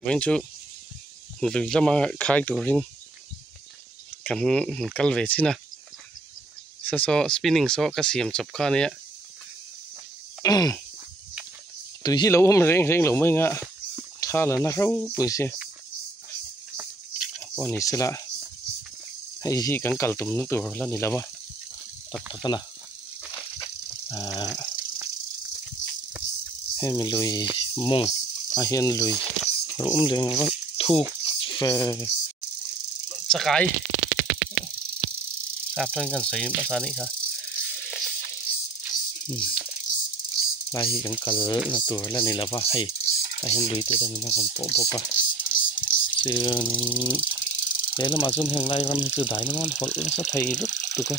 Vinh chú lùi ra mà khai tủ rin cắn cල් về xin à so spinning so cái xiêm chụp kha này tùy hi lâu hôm rèn lâu mới ngã tha là nó rau bùi xe con này sẽ là hay hi cắn cල් tụm nước tủ là này là bao tập na hay mình lùi mông hiền lùi rũm đường vẫn thu về chắc cái sạp trên gần sấy bắt ra đấy ha lại cái cờ là tuổi là này là va hay cái hiện lùi từ đây nó còn bộ bộ qua chứ đấy là mà xuân hàng lai làm từ đáy nó ngon họ sẽ thấy rất từ con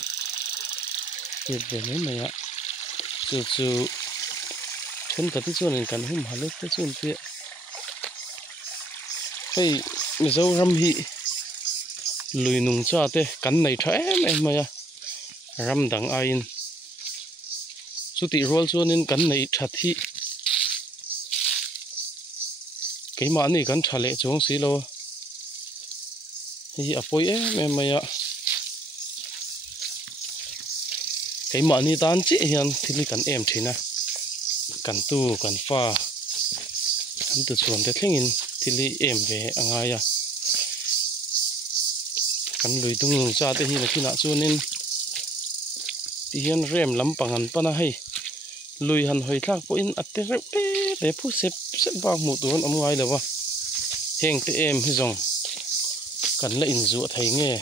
tiền về mấy mày ạ chứ chân cả cái chuột này cần hùng hà lết cái chuột kia hay người dâu răm hị lùi nung cho thế cắn này trẻ em mày à răm đằng ai in số tỷ roll cho nên cắn này chặt hị cái mà này cắn chặt lệ xuống xí lô thì à phôi em mày ạ cái mà này tan chị hiền thì đi cắn em thì na cắn tu cắn pha cắn từ chuồn tới thình in thì li em về anh ai à cắn lùi tung lùi ra tới hi là khi nào cho nên thì hiền rem lắm bằng hẳn pa na hay lùi hẳn hồi thác po in ate rep để phu xếp vào một tuần ông ai là va heng tới em hi rong cắn lại in dụ thấy nghe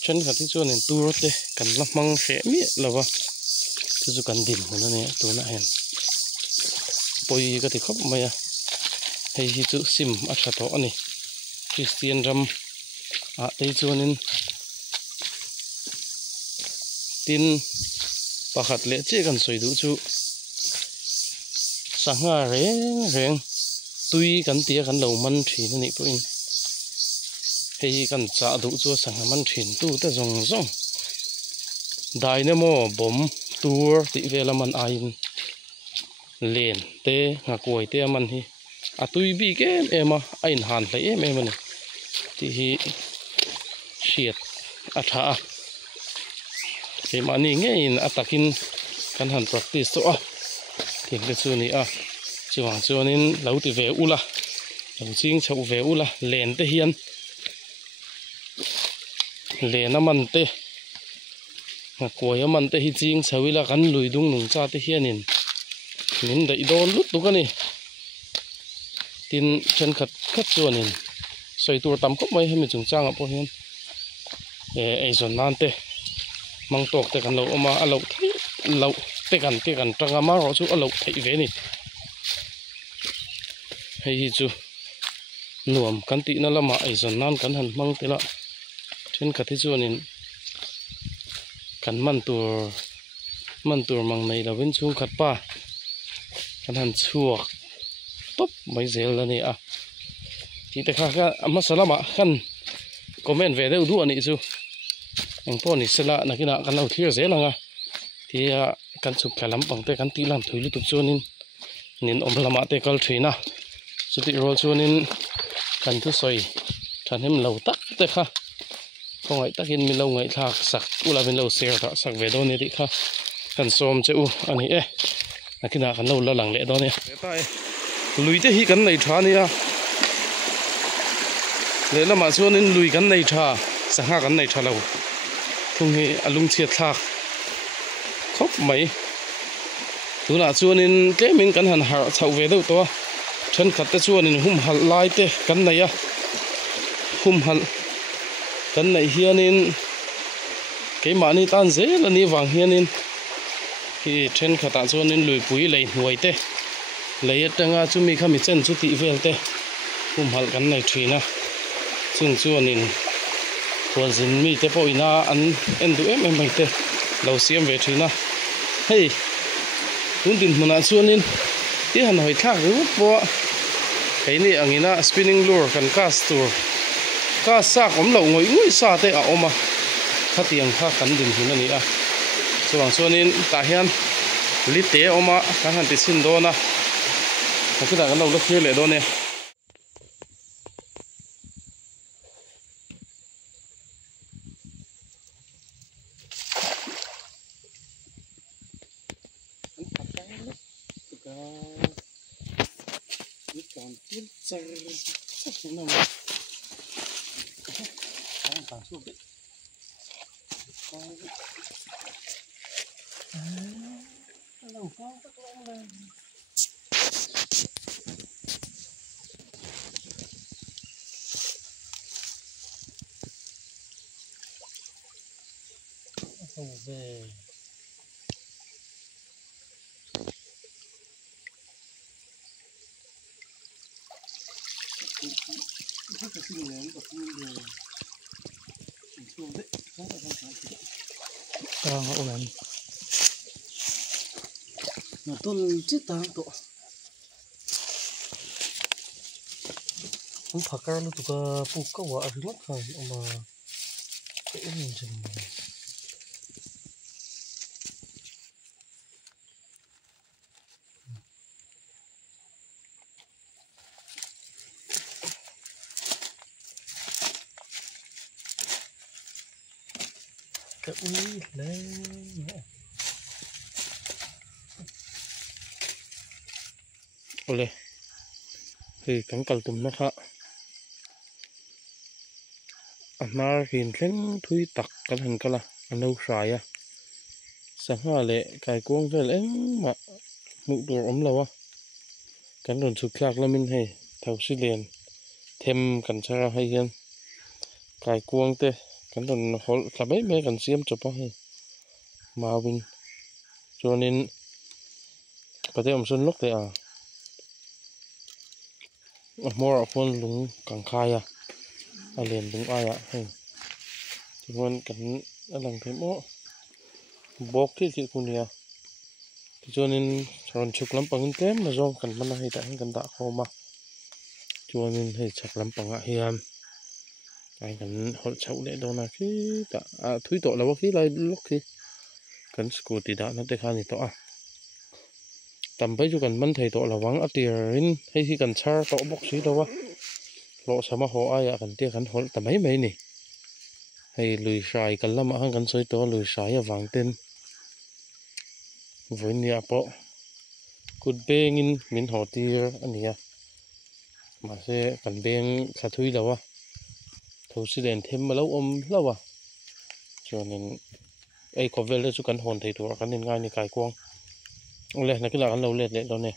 chân cả cái cho nên tu rồi cắn lắm măng sẽ miết là va tôi cắn đỉnh của nó này tôi lại hèn bôi cái thì khóc mày à hay hi chu sim a tha to ani Christian ram a tei chuanin tin pakhat le che kan soi du chu sanga reng tui kan tia kan lo man thin ani po in hei kan cha du chu sanga man thin tu ta zong zong dynamo bom tour ti vela man ain len te nga koi te man hi à tôi bị cái em mà anh hàn lấy em này thì xiết à thà thì mà ní nghe atakin kan hàn practice to thì cái chuyện này chỉ hoàng cho nên lâu thì về u là lâu chính chậu về u là lén te hiền lén nó man te ngà quay man te hi chính chậu là kan lùi dung nung cha te hiền nín đẩy đòn lút tu cái này tin chân khát cho nên xoay tua tắm cốc mấy hay mình trồng trang ở phố hiên để dọn nan tê mang tộc tê cần lẩu mà lẩu thấy lẩu tê cần trang mà rõ chú lẩu thấy về này hay chú nuông cắn tị nó là mà dọn nan cắn hẳn mang tê lạ chân khát thế cho nên cắn man tour mang này là bên chung khát pa cắn hẳn chuột top mấy giờ là này thì tại sao mà sao mà khăn comment về đâu đua này chứ anh po này sẽ là cái nào cái nào thiếu dễ là thì cần chụp cái lắm bằng tay cần tí làm thử liên tục cho nên ông làm mát tay câu thủy na số tỷ rồi cho nên cần thứ soi thành thêm lầu tắc tay ha không phải tắc in mình lâu ngày thạc sạc u là mình lâu xe thạc sạc về đâu này thì ha cần xôm chứ u anh ấy là cái nào cần lâu là lằng lẽ đó này lùi tới hi cắn này thà này để là mà cho nên lùi cắn này thà sang ha cắn này thà lâu không hề lung thiệt thà khóc mấy thứ là cho nên cái mình cắn hẳn hở chậu về đâu to chân khát tới cho nên hum hal lai te cắn này hum hal cắn này hiền nên cái mà này tan dễ là này vàng hiền nên thì chân khát ta cho nên lùi bụi lấy nuôi te lấy trang chúng mình không chân chút tị về thế, hal cái này thuyền na, chung nên của dân mi thế bội na ăn đủ em mình thế, lâu xem về thuyền na, hey, cũng tin mình ăn nên, cái hành hỏi thác rất bo, cái này anh na spinning lure cần cast tour, cast sắc ống lẩu ngồi sa thế mà, phát tiền phát cắn đỉnh hình này cho nên tại hiện lít tế mà cái hành tự xin đó na. Cái này nó lâu lắm như vậy đó nè. Yên trời, chắc chắn nào mà thả xuống đấy. Lâu quá các bạn ơi. Không về. Rất là xinh lớn và cũng nhiều xuống đấy, rất là văn ổn này. Nó tôn chết tang tổ. Không phải cái lúc tụi phụ câu vợ thì mất rồi mà cái mình chừng cái uy lên. Oleh, thì cắn cào tùm nó khá. Mà hiện lên thui tắc cái hình cái là anh đâu xài à. Sáng hoa lệ cái cuông về lên mà mụ đồ ấm lâu á. Cắn đồn sụt lạc là mình hay thầu xí liền thêm cắn xa hay hơn cái cuông tê cắn đồn hol là mấy mấy cắn xiêm chụp hay mà mình cho nên có thể ông xuân lúc thế à mua ở phun lúng càng khai à liền đúng ai ạ hay thì con cắn ở lần thế mó bóc cái chuyện của nè cho nên tròn chụp lắm bằng kém mà do cắn mana hay tại cắn tạ khô mà cho nên hay chặt lắm bằng hiền anh cắn hỗ trợ để đâu là cái tạ thúi tội là cái lại lúc khi cắn score thì đã nó tới khai thì tội tầm bây giờ cần mình thấy tội là vắng ở tiền hay khi cần char tội bóc xí đâu á lộ sao mà họ ai à cần tiền cần họ tầm mấy mấy nè hay lười xài cần lắm mà hắn cần soi tội lười xài ở vàng tên với nhà bộ cút beng in mình họ tiền anh nhỉ mà sẽ cần beng khá thui đâu á thầu sẽ đèn thêm mà lâu à cho nên ai có về là chú cần hồn thấy tội cần nên ngay như cái quang lên là cái là ăn lâu lên đấy đó nè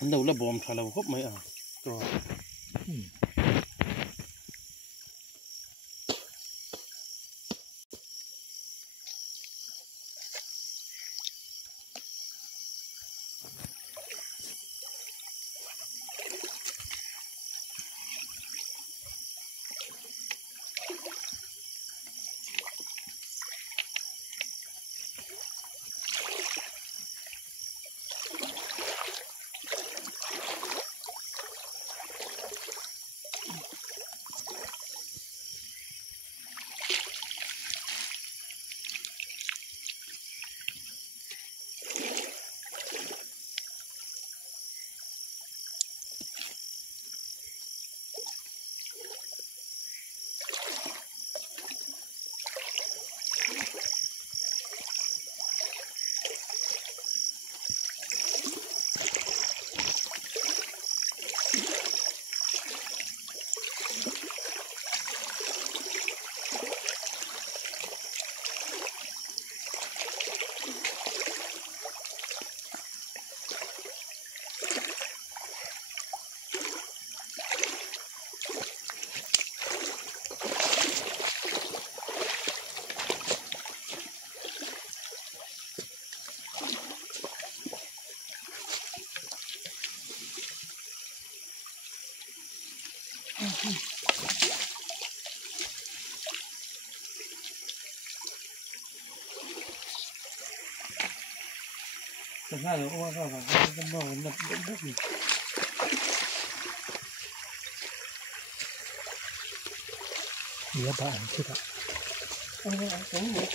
anh đâu là bom thà lâu hốc mấy à rồi Tengah lo, wah kau kan, kan mau nak ni. Dia bahan kita. Oh, kamu.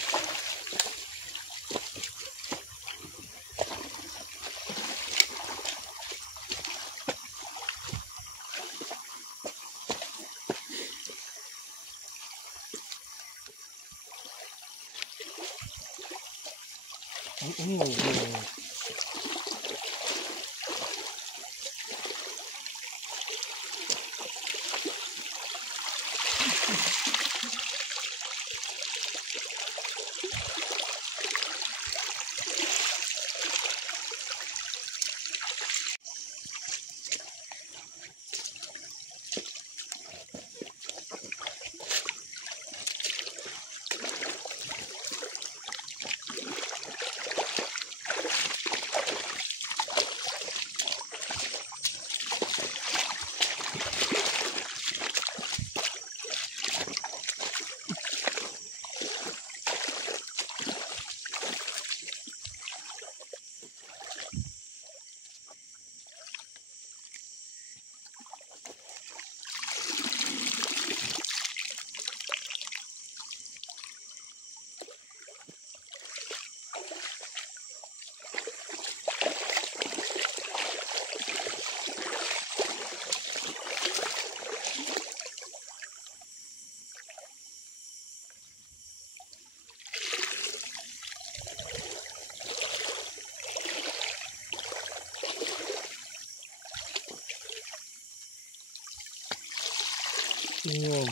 Wow.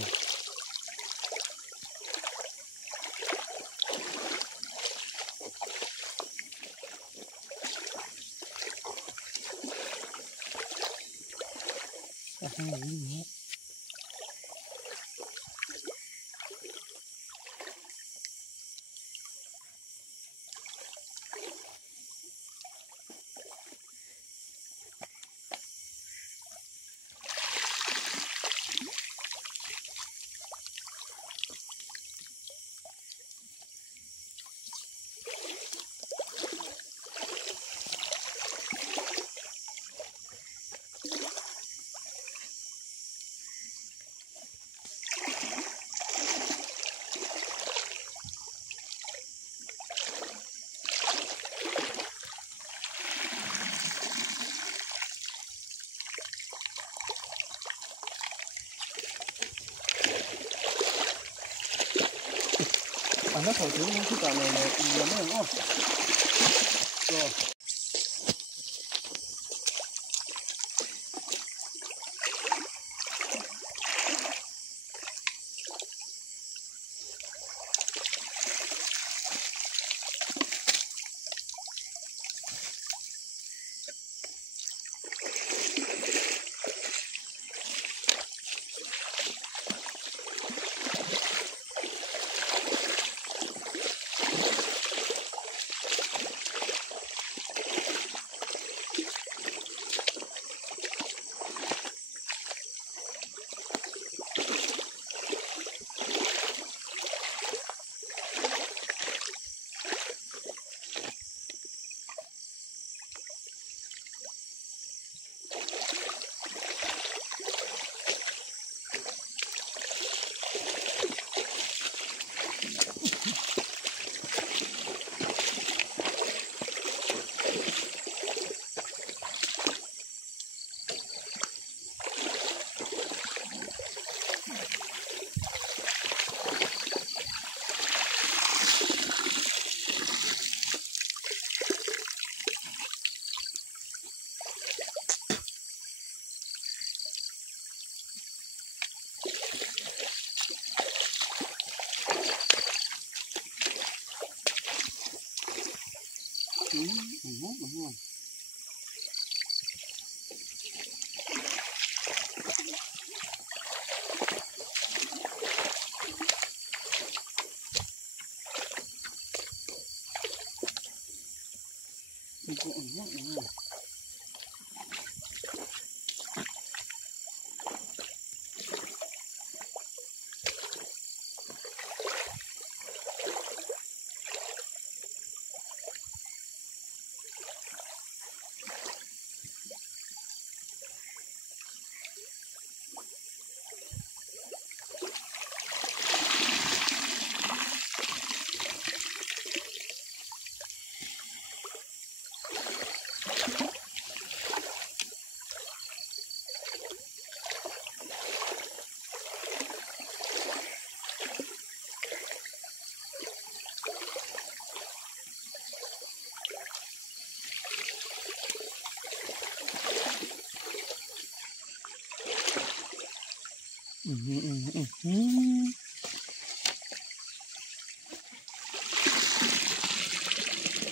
Ini. Nó thổi xuống cái cả này là đúng không? Rồi. Nấu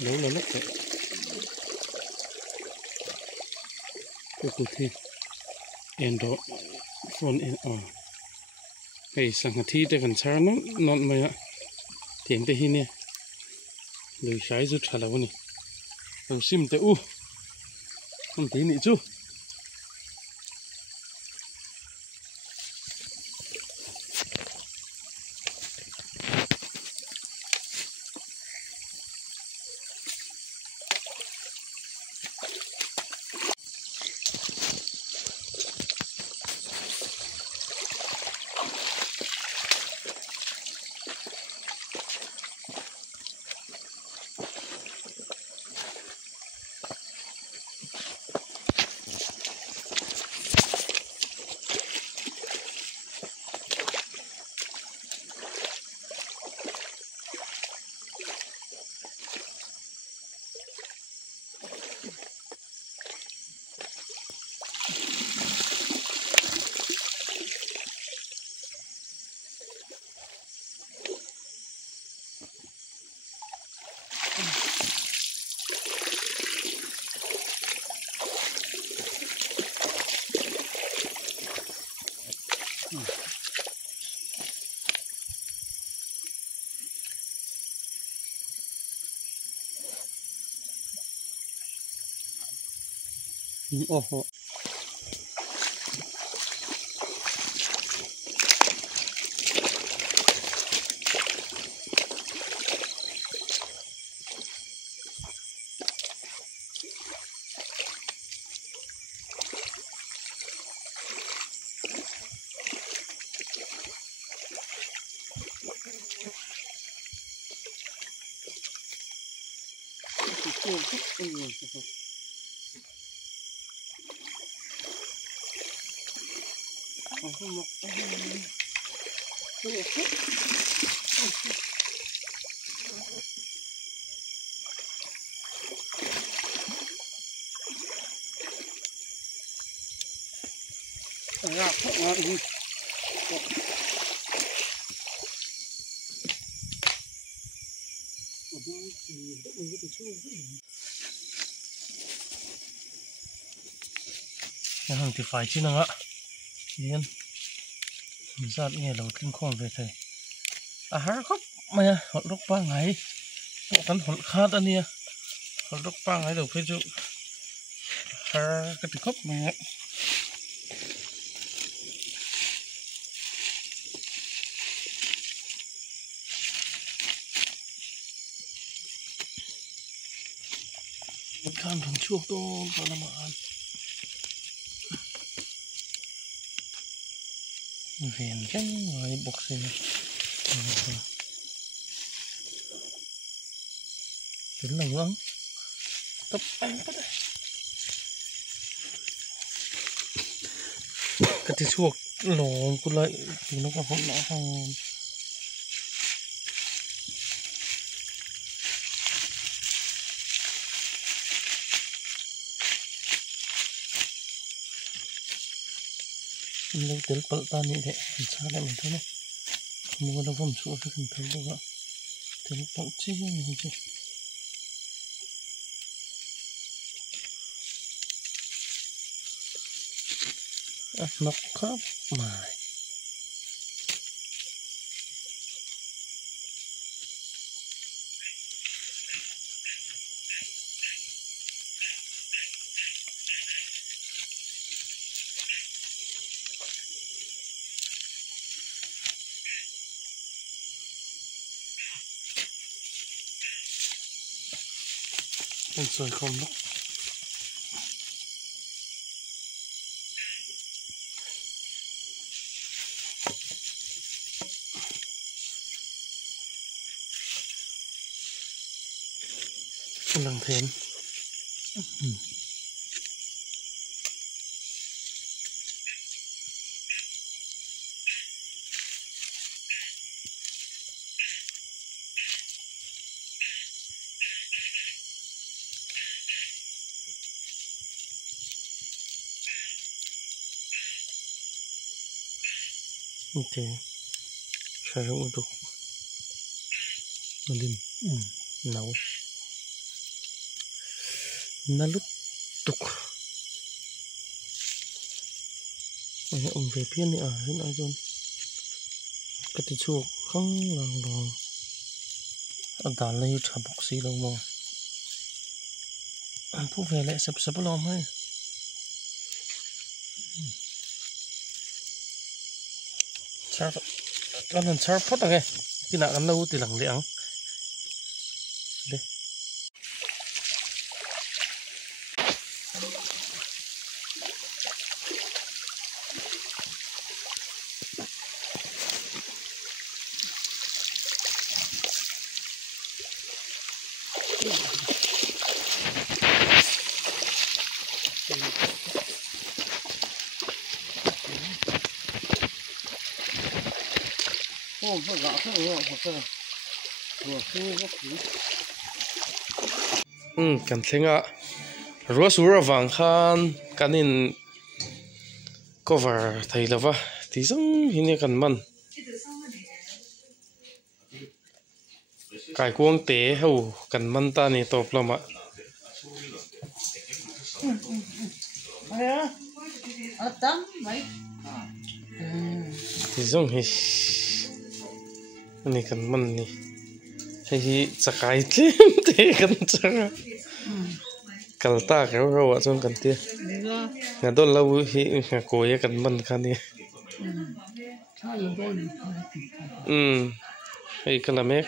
là lúc đấy cái cụ thi em đó phone em cái sang hạt thi để gần xa nó non mày ạ tiếng thế hi nè người trái rút trả lại này đầu sim tới không tí nữa chú oh hàng thì phải chứ nào ạ yên giật nghe đầu kinh khủng về thầy hả khóc mày họ đốc ba ngày họ tấn họ khát anh nha họ đốc ba ngày đầu phải chịu hả cái khóc mẹ can thằng chuột to vào làm ăn viền trắng rồi bọc xì tính là ngon tập ăn cái tí chuột lò của lại thì nó còn không nó không lâu tới bận tan như thế sao lại mình thôi này mua đâu vòng chỗ phải cần thấu đâu ạ tới bận chi mình chứ nó khóc mà con sơi không nó lần thêm ok sai không được nó đinh nấu nó lúc tục ông về phía này ở thế nói luôn cái tí chuột không lòng lòng ở đàn lấy trả bọc xí đâu mà phút về lại sập sập lom hay sao con lần sao phốt này cái nào ăn lâu thì lằng lẹng đây kan thenga ro sura wang khan kanin cover thei lova ti zong hine kan man kai kuang te ho kan man ta ni top lama ti zong hi ani kan man ni hi chakai tlem te kan changa kalta kau ro chon kan te nga don lo hi nga koya kan man khani hei kalamek